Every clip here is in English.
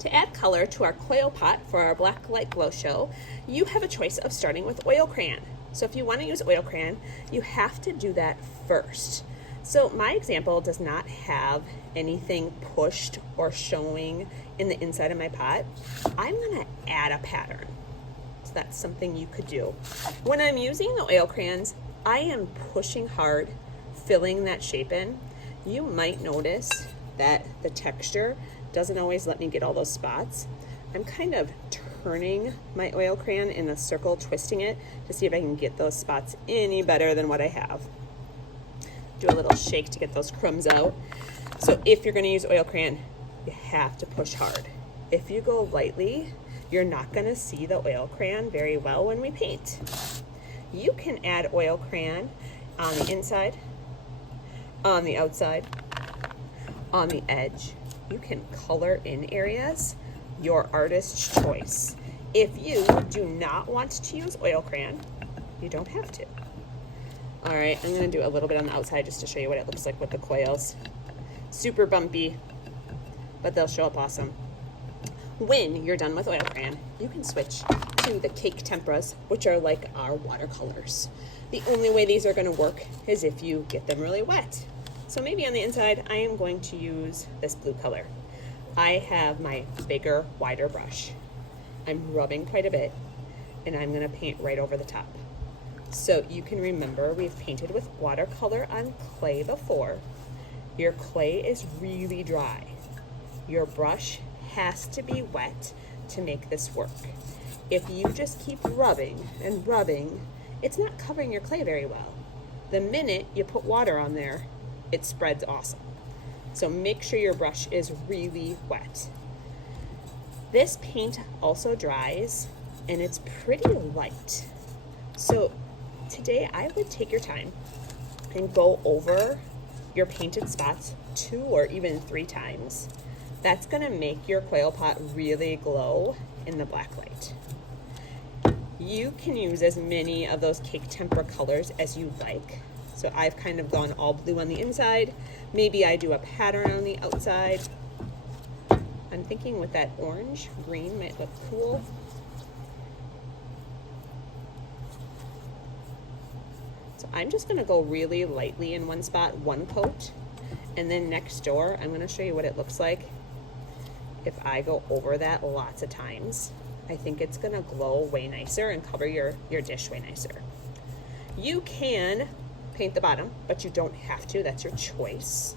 To add color to our Coil Pot for our Black Light Glow Show, you have a choice of starting with oil crayon. So if you want to use oil crayon, you have to do that first. So my example does not have anything pushed or showing in the inside of my pot. I'm going to add a pattern. So that's something you could do. When I'm using the oil crayons, I am pushing hard, filling that shape in. You might notice that the texture doesn't always let me get all those spots. I'm kind of turning my oil crayon in a circle, twisting it to see if I can get those spots any better than what I have. Do a little shake to get those crumbs out. So if you're going to use oil crayon, you have to push hard. If you go lightly, you're not going to see the oil crayon very well when we paint. You can add oil crayon on the inside, on the outside, on the edge. You can color in areas, your artist's choice. If you do not want to use oil crayon, you don't have to. All right, I'm gonna do a little bit on the outside just to show you what it looks like with the coils. Super bumpy, but they'll show up awesome. When you're done with oil crayon, you can switch to the cake temperas, which are like our watercolors. The only way these are gonna work is if you get them really wet. So maybe on the inside, I am going to use this blue color. I have my bigger, wider brush. I'm rubbing quite a bit, and I'm gonna paint right over the top. So you can remember we've painted with watercolor on clay before. Your clay is really dry. Your brush has to be wet to make this work. If you just keep rubbing and rubbing, it's not covering your clay very well. The minute you put water on there, it spreads awesome. So make sure your brush is really wet. This paint also dries and it's pretty light. So today I would take your time and go over your painted spots 2 or even 3 times. That's gonna make your Coil Pot really glow in the black light. You can use as many of those cake tempera colors as you like. So I've kind of gone all blue on the inside. Maybe I do a pattern on the outside. I'm thinking with that orange, green might look cool. So I'm just gonna go really lightly in one spot, one coat, and then next door, I'm gonna show you what it looks like if I go over that lots of times. I think it's gonna glow way nicer and cover your dish way nicer. You can paint the bottom, but you don't have to, that's your choice.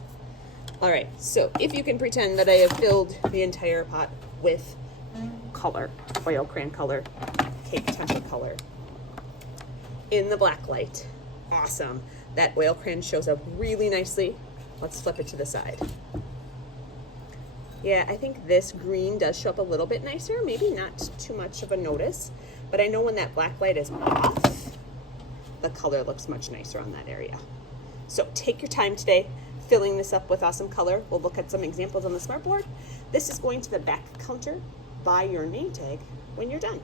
All right, so if you can pretend that I have filled the entire pot with color, oil crayon color, cake tempera color, in the black light, awesome. That oil crayon shows up really nicely. Let's flip it to the side. Yeah, I think this green does show up a little bit nicer, maybe not too much of a notice, but I know when that black light is off, the color looks much nicer on that area. So take your time today, filling this up with awesome color. We'll look at some examples on the smartboard. This is going to the back counter by your name tag when you're done.